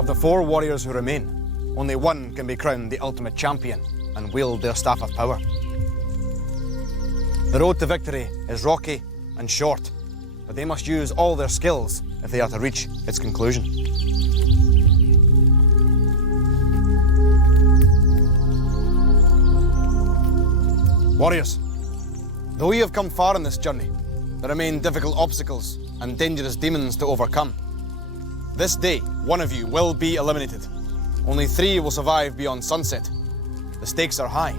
Of the 4 warriors who remain, only one can be crowned the ultimate champion and wield their staff of power. The road to victory is rocky and short, but they must use all their skills if they are to reach its conclusion. Warriors, though you have come far in this journey, there remain difficult obstacles and dangerous demons to overcome. This day, one of you will be eliminated. Only 3 will survive beyond sunset. The stakes are high,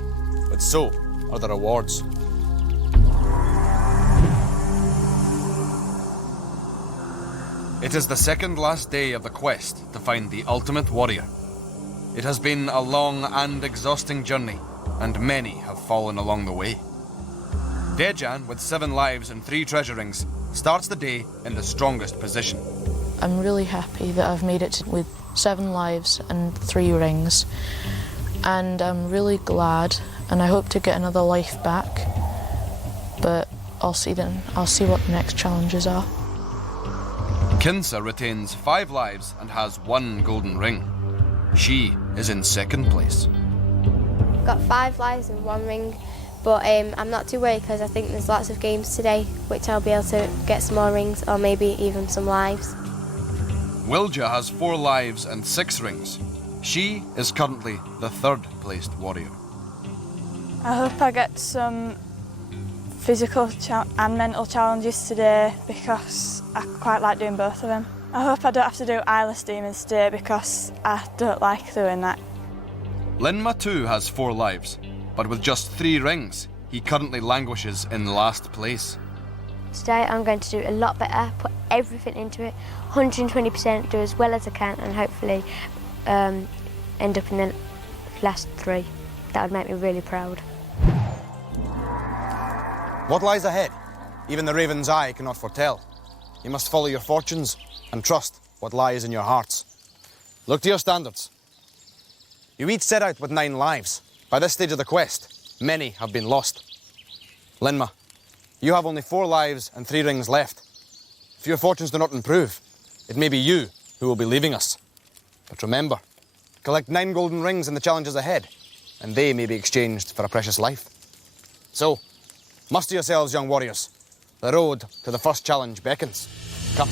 but so are the rewards. It is the second last day of the quest to find the ultimate warrior. It has been a long and exhausting journey, and many have fallen along the way. Dejan, with 7 lives and 3 treasure rings, starts the day in the strongest position. I'm really happy that I've made it with 7 lives and 3 rings, and I'm really glad, and I hope to get another life back, but I'll see what the next challenges are. Kinsa retains 5 lives and has 1 golden ring. She is in second place. Got 5 lives and 1 ring, but I'm not too worried because I think there's lots of games today which I'll be able to get some more rings or maybe even some lives. Wilja has 4 lives and 6 rings. She is currently the 3rd placed warrior. I hope I get some physical and mental challenges today because I quite like doing both of them. I hope I don't have to do eyeless demons today because I don't like doing that. Linma too has 4 lives, but with just 3 rings, he currently languishes in last place. Today I'm going to do a lot better, put everything into it, 120%, do as well as I can and hopefully end up in the last 3. That would make me really proud. What lies ahead? Even the raven's eye cannot foretell. You must follow your fortunes and trust what lies in your hearts. Look to your standards. You each set out with 9 lives. By this stage of the quest, many have been lost. Linma, you have only 4 lives and 3 rings left. If your fortunes do not improve, it may be you who will be leaving us. But remember, collect 9 golden rings in the challenges ahead, and they may be exchanged for a precious life. So, muster yourselves, young warriors. The road to the first challenge beckons. Come.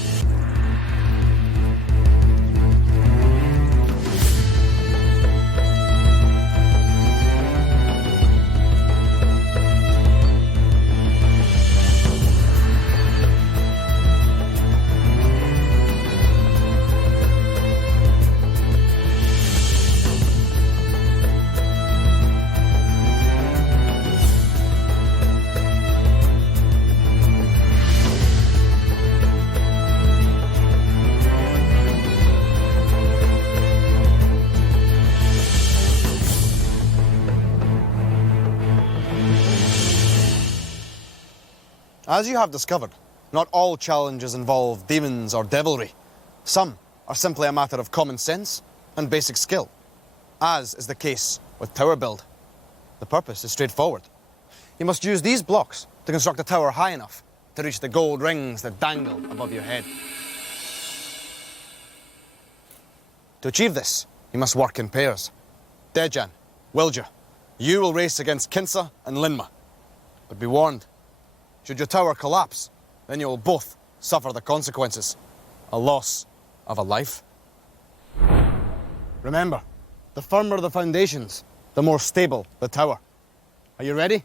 As you have discovered, not all challenges involve demons or devilry. Some are simply a matter of common sense and basic skill, as is the case with tower build. The purpose is straightforward. You must use these blocks to construct a tower high enough to reach the gold rings that dangle above your head. To achieve this, you must work in pairs. Dejan, Wilja, you will race against Kinsa and Linma. But be warned, should your tower collapse, then you will both suffer the consequences. A loss of a life. Remember, the firmer the foundations, the more stable the tower. Are you ready?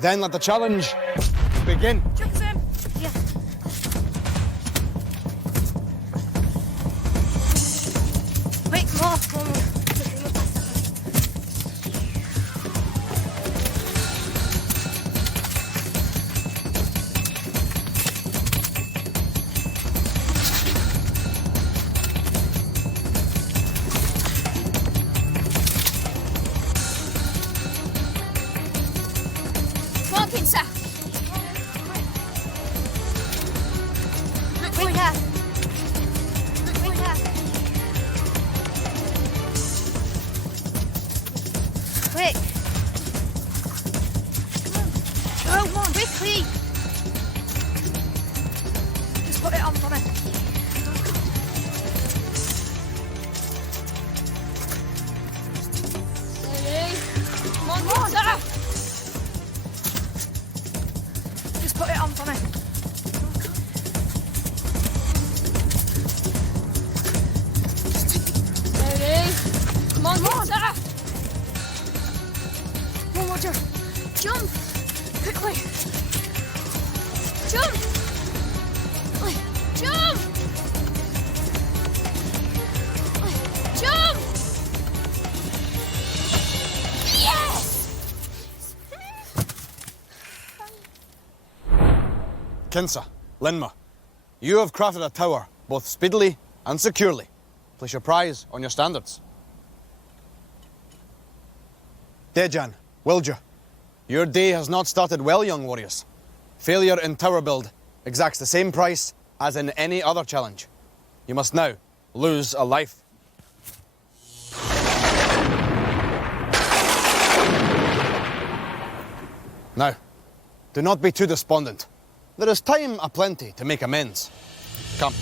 Then let the challenge begin. Yeah. Wait, more. Kinsa, Linma, you have crafted a tower both speedily and securely. Place your prize on your standards. Dejan, Wilja, your day has not started well, young warriors. Failure in tower build exacts the same price as in any other challenge. You must now lose a life. Now, do not be too despondent. There is time aplenty to make amends. Come.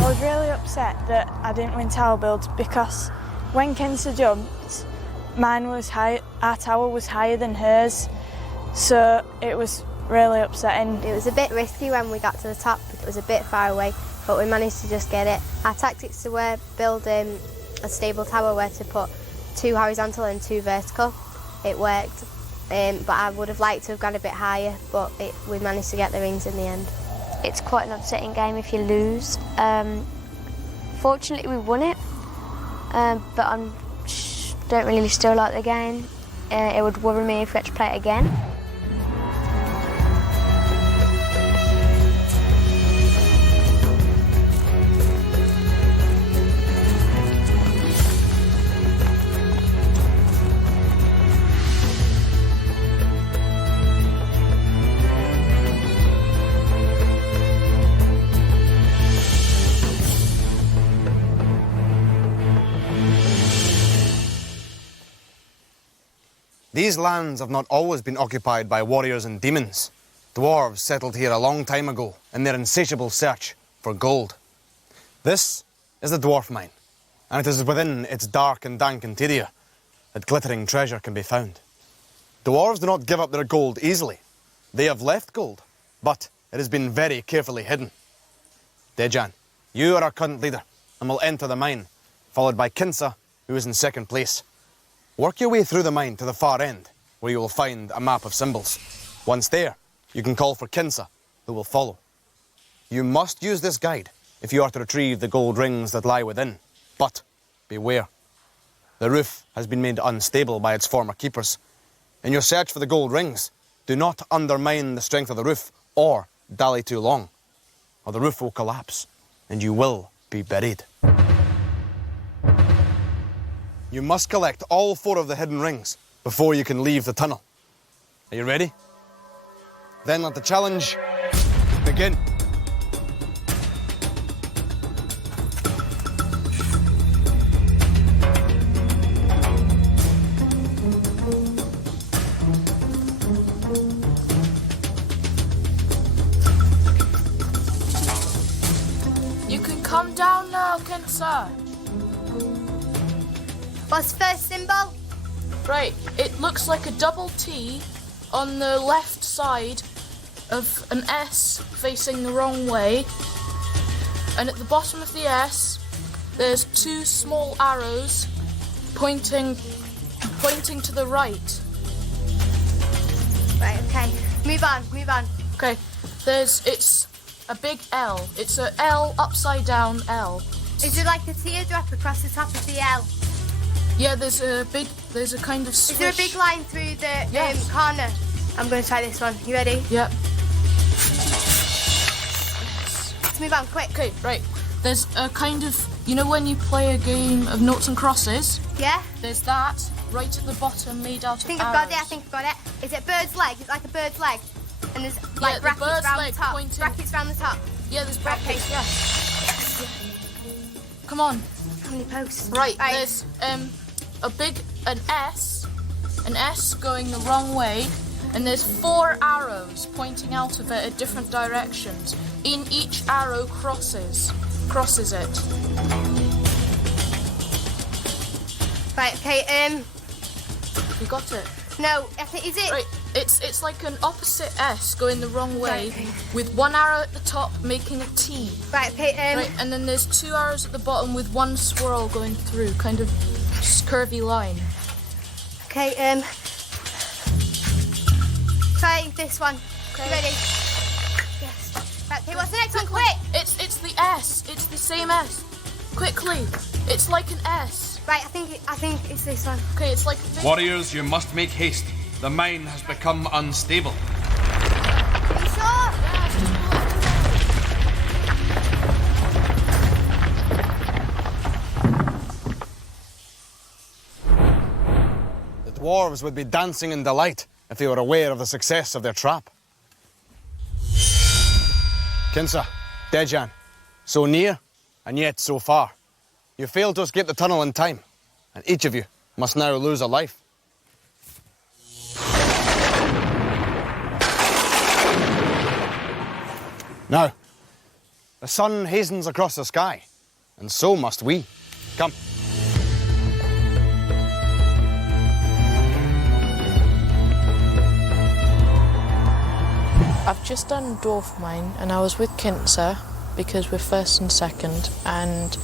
I was really upset that I didn't win tower build because when Kensa jumped, our tower was higher than hers, so it was really upsetting. It was a bit risky when we got to the top because it was a bit far away, but we managed to just get it. Our tactics were building a stable tower where to put 2 horizontal and 2 vertical. It worked, but I would have liked to have gone a bit higher, but we managed to get the rings in the end. It's quite an upsetting game if you lose. Fortunately we won it, but I don't really still like the game. It would worry me if we had to play it again. These lands have not always been occupied by warriors and demons. Dwarves settled here a long time ago in their insatiable search for gold. This is the dwarf mine, and it is within its dark and dank interior that glittering treasure can be found. Dwarves do not give up their gold easily. They have left gold, but it has been very carefully hidden. Dejan, you are our current leader and will enter the mine, followed by Kinsa, who is in second place. Work your way through the mine to the far end, where you will find a map of symbols. Once there, you can call for Kinsa, who will follow. You must use this guide if you are to retrieve the gold rings that lie within. But beware. The roof has been made unstable by its former keepers. In your search for the gold rings, do not undermine the strength of the roof or dally too long, or the roof will collapse and you will be buried. You must collect all 4 of the hidden rings before you can leave the tunnel. Are you ready? Then let the challenge begin. You can come down now, Kinsa. What's the first symbol? Right, it looks like a double T on the left side of an S facing the wrong way. And at the bottom of the S, there's 2 small arrows pointing to the right. Right, okay. Move on. Okay, it's a big L. It's a L upside down L. Is it like a teardrop across the top of the L? Yeah, there's a kind of swish. Is there a big line through the Yes. corner? I'm going to try this one. You ready? Yep. Let's move on, quick. Okay, right. There's a kind of, you know when you play a game of noughts and crosses? Yeah? There's that right at the bottom made out of I think arrows. I've got it. Is it bird's leg? It's like a bird's leg. And there's like the brackets bird's round leg the top. pointing- Brackets round the top. Yeah, there's Right, brackets, okay. yeah. Come on. How many posts? Right, there's an S going the wrong way, and there's 4 arrows pointing out of it at different directions. In each arrow crosses it. Right, okay, You got it? no, I think, is it? Right, it's like an opposite S going the wrong way, Right, okay. with 1 arrow at the top making a T. Right, okay, Right, and then there's 2 arrows at the bottom with 1 swirl going through, kind of curvy line. okay, try this one. Okay. You ready? Yes. Right, okay, what's the next one? Quick! It's It's the S. It's the same S. Quickly. It's like an S. Right, I think it's this one. Okay, it's like... Warriors, you must make haste. The mine has become unstable. Are you sure? The dwarves would be dancing in delight if they were aware of the success of their trap. Kinsa, Dejan, so near and yet so far. You failed to escape the tunnel in time, and each of you must now lose a life. Now, the sun hastens across the sky, and so must we. Come. I've just done Dwarf Mine, and I was with Kinsa because we're first and second, and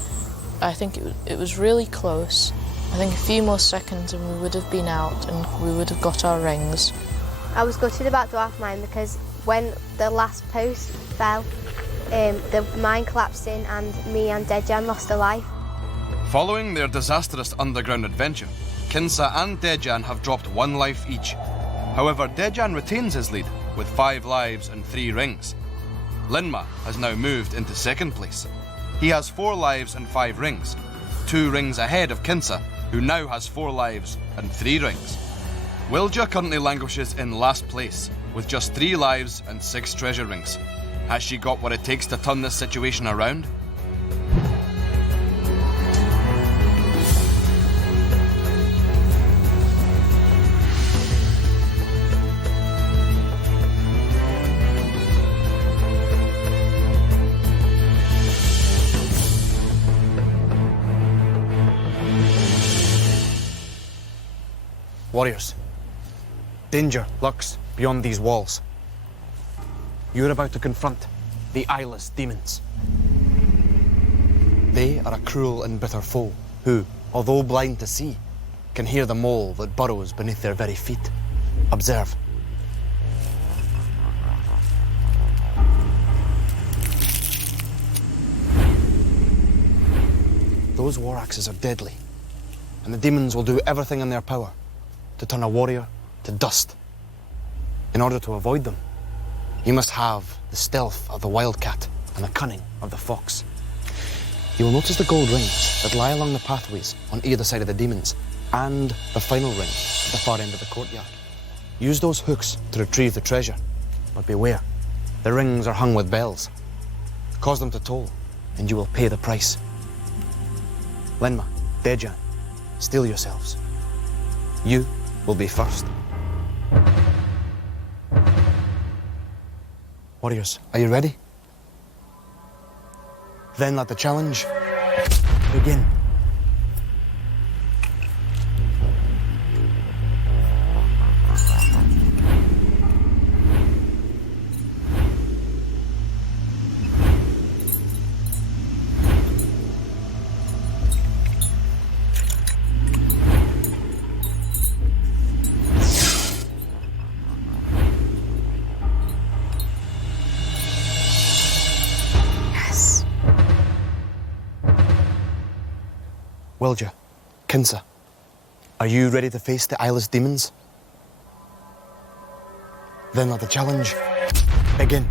I think it was really close. I think a few more seconds and we would have been out and we would have got our rings. I was gutted about Dwarf Mine because when the last post fell, the mine collapsed in and me and Dejan lost a life. Following their disastrous underground adventure, Kinsa and Dejan have dropped 1 life each. However, Dejan retains his lead with 5 lives and 3 rings. Linma has now moved into second place. He has 4 lives and 5 rings, 2 rings ahead of Kinsa, who now has 4 lives and 3 rings. Wilja currently languishes in last place, with just 3 lives and 6 treasure rings. Has she got what it takes to turn this situation around? Warriors, danger lurks beyond these walls. You're about to confront the eyeless demons. They are a cruel and bitter foe who, although blind to see, can hear the mole that burrows beneath their very feet. Observe. Those war axes are deadly, and the demons will do everything in their power to turn a warrior to dust. In order to avoid them, you must have the stealth of the wildcat and the cunning of the fox. You will notice the gold rings that lie along the pathways on either side of the demons, and the final ring at the far end of the courtyard. Use those hooks to retrieve the treasure, but beware, the rings are hung with bells. Cause them to toll, and you will pay the price. Linma, Dejan, steel yourselves. You will be first. Warriors, are you ready? Then let the challenge begin. Wilja, Kinsa, are you ready to face the eyeless demons? Then let the challenge begin.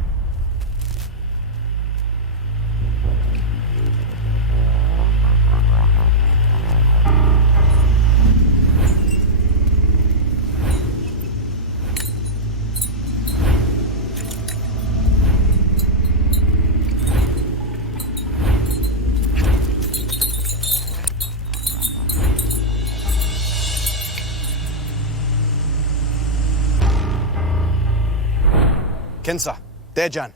Kinsa, Dejan,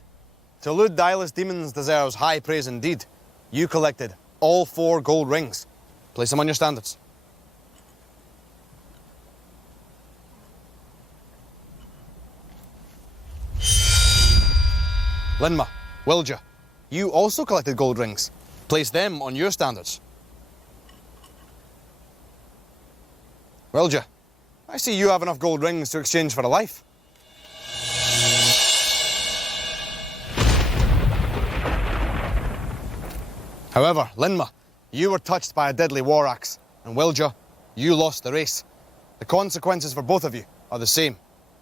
to elude the eyeless demons deserves high praise indeed. You collected all 4 gold rings. Place them on your standards. Linma, Wilja, you also collected gold rings. Place them on your standards. Wilja, I see you have enough gold rings to exchange for a life. However, Linma, you were touched by a deadly war axe, and Wilja, you lost the race. The consequences for both of you are the same.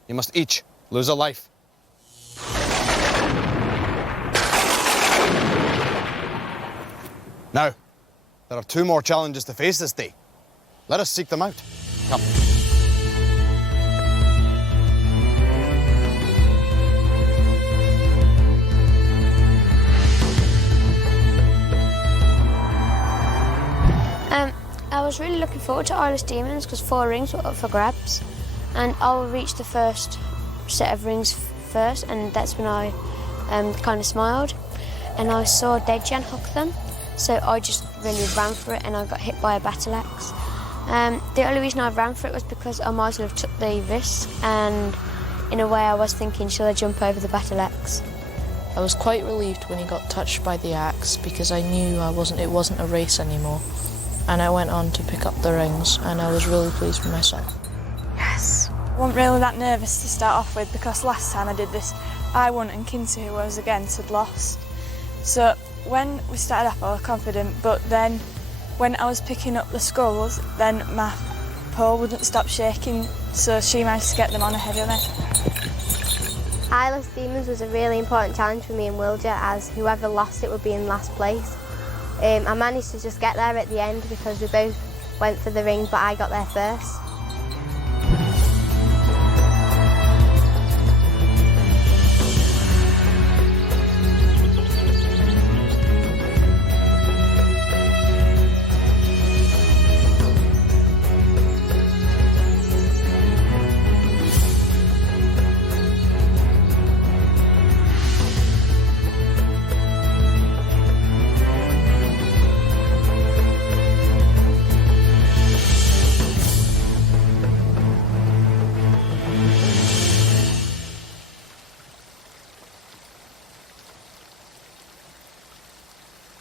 You must each lose a life. Now, there are 2 more challenges to face this day. Let us seek them out. Come. I was really looking forward to Eyeless Demons because 4 rings were up for grabs, and I'll reach the first set of rings first, and that's when I kind of smiled, and I saw Dejan hook them, so I just really ran for it, and I got hit by a battle axe. The only reason I ran for it was because I might as well have took the risk, and in a way I was thinking, should I jump over the battle axe? I was quite relieved when he got touched by the axe because I knew it wasn't a race anymore. And I went on to pick up the rings, and I was really pleased with myself. Yes. I wasn't really that nervous to start off with because last time I did this, I won and Kinsey, who I was against, had lost. So when we started off, I was confident, but then when I was picking up the skulls, then my pole wouldn't stop shaking, so she managed to get them on ahead of me. Eyeless Demons was a really important challenge for me and Wilja, as whoever lost it would be in last place. I managed to just get there at the end because we both went for the rings, but I got there first.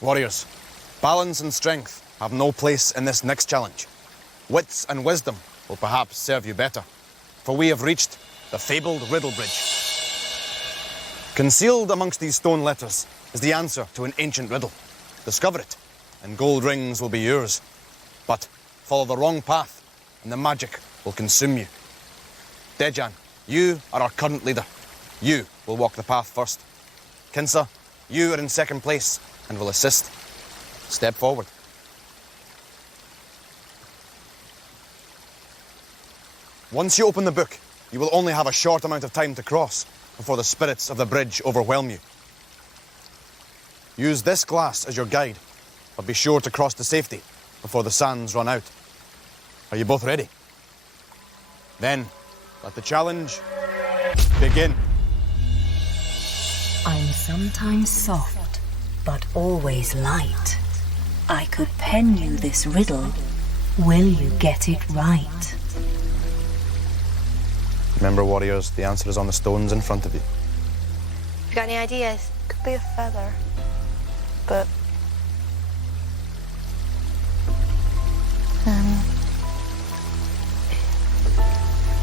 Warriors, balance and strength have no place in this next challenge. Wits and wisdom will perhaps serve you better, for we have reached the fabled Riddle Bridge. Concealed amongst these stone letters is the answer to an ancient riddle. Discover it, and gold rings will be yours. But follow the wrong path, and the magic will consume you. Dejan, you are our current leader. You will walk the path first. Kinsa, you are in second place and will assist. Step forward. Once you open the book, you will only have a short amount of time to cross before the spirits of the bridge overwhelm you. Use this glass as your guide, but be sure to cross to safety before the sands run out. Are you both ready? Then, let the challenge begin. I'm sometimes soft, but always light. I could pen you this riddle. Will you get it right? Remember, warriors, the answer is on the stones in front of you. You got any ideas? Could be a feather, but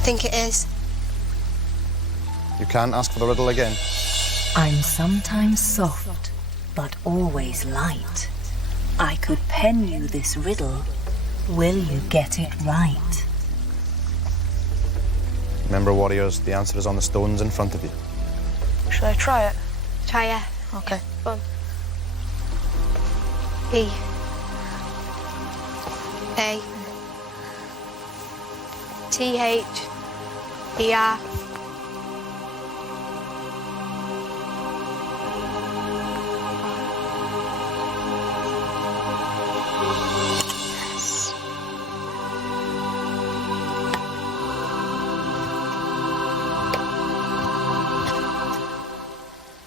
Think it is. You can't ask for the riddle again. I'm sometimes soft, but always light. I could pen you this riddle. Will you get it right? Remember, warriors, the answer is on the stones in front of you. should I try it? Try it. Okay. Go on. E. A. T. H. E. R. Yes.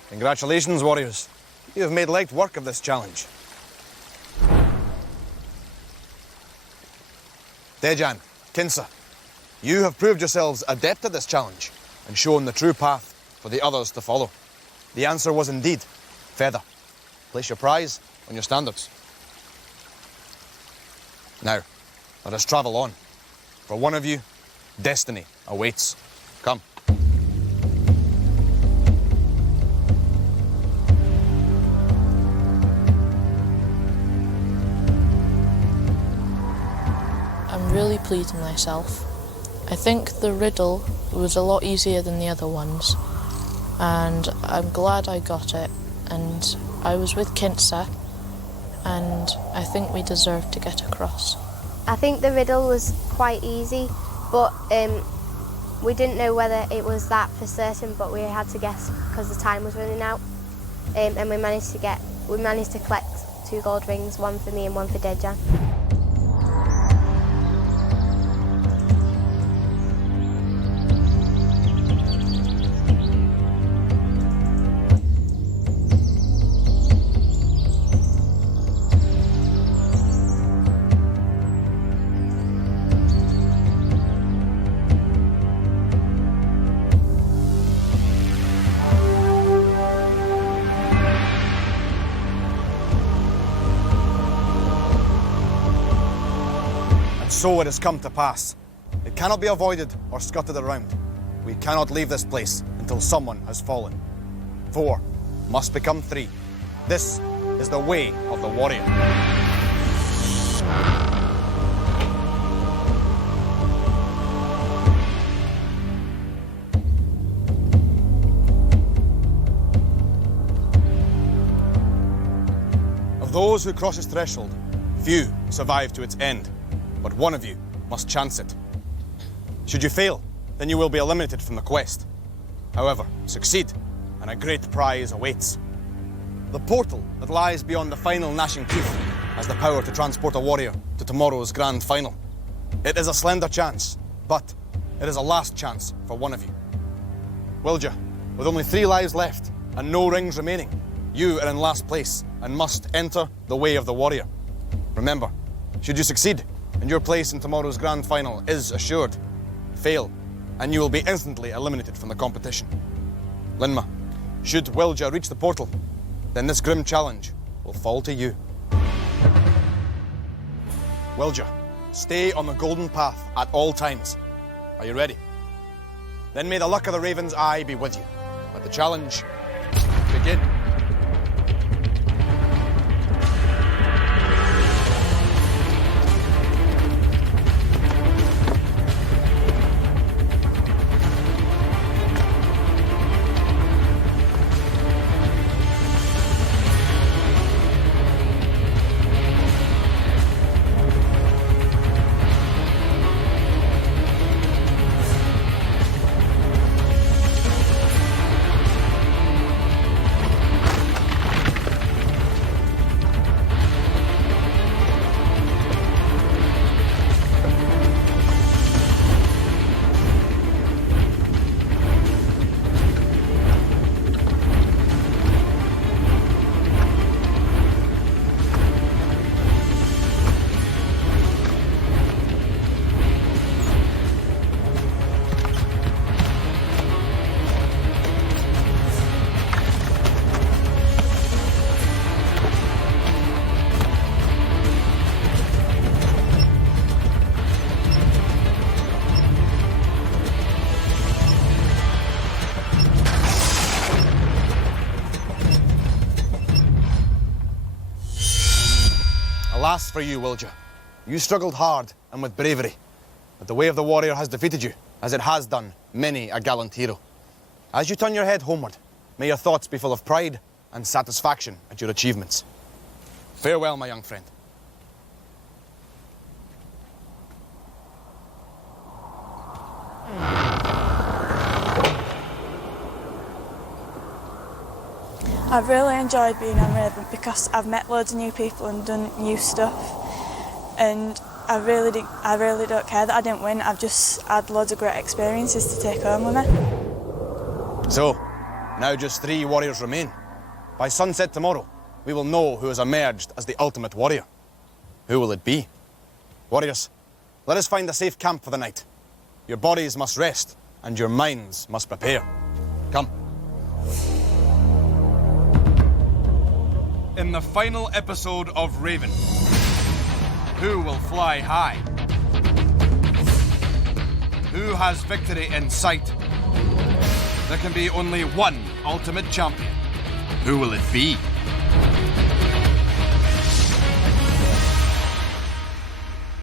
Congratulations, warriors. You have made light work of this challenge. Dejan, Kinsa, you have proved yourselves adept at this challenge and shown the true path for the others to follow. The answer was indeed feather. Place your prize on your standards. Now, let us travel on. For one of you, destiny awaits. Come. I'm really pleased with myself. I think the riddle was a lot easier than the other ones, and I'm glad I got it. And I was with Kinsa, and I think we deserved to get across. I think the riddle was quite easy, but we didn't know whether it was that for certain, but we had to guess because the time was running out. And we managed to collect 2 gold rings, one for me and one for Dejan. So it has come to pass. It cannot be avoided or scuttled around. We cannot leave this place until someone has fallen. 4 must become 3. This is the way of the warrior. Of those who cross his threshold, few survive to its end. But one of you must chance it. Should you fail, then you will be eliminated from the quest. However, succeed, and a great prize awaits. The portal that lies beyond the final gnashing teeth has the power to transport a warrior to tomorrow's grand final. It is a slender chance, but it is a last chance for one of you. Wilja, with only 3 lives left and no rings remaining, you are in last place and must enter the way of the warrior. Remember, should you succeed, and your place in tomorrow's grand final is assured. Fail, and you will be instantly eliminated from the competition. Linma, should Wilja reach the portal, then this grim challenge will fall to you. Wilja, stay on the golden path at all times. Are you ready? Then may the luck of the Raven's Eye be with you. Let the challenge begin. Alas for you, Wilja. You struggled hard and with bravery, but the way of the warrior has defeated you, as it has done many a gallant hero. As you turn your head homeward, may your thoughts be full of pride and satisfaction at your achievements. Farewell, my young friend. I've really enjoyed being on Raven because I've met loads of new people and done new stuff, and I really don't care that I didn't win. I've just had loads of great experiences to take home with me. So, now just 3 warriors remain. By sunset tomorrow, we will know who has emerged as the ultimate warrior. Who will it be? Warriors, let us find a safe camp for the night. Your bodies must rest, and your minds must prepare. Come. In the final episode of Raven, who will fly high? Who has victory in sight? There can be only one ultimate champion. Who will it be?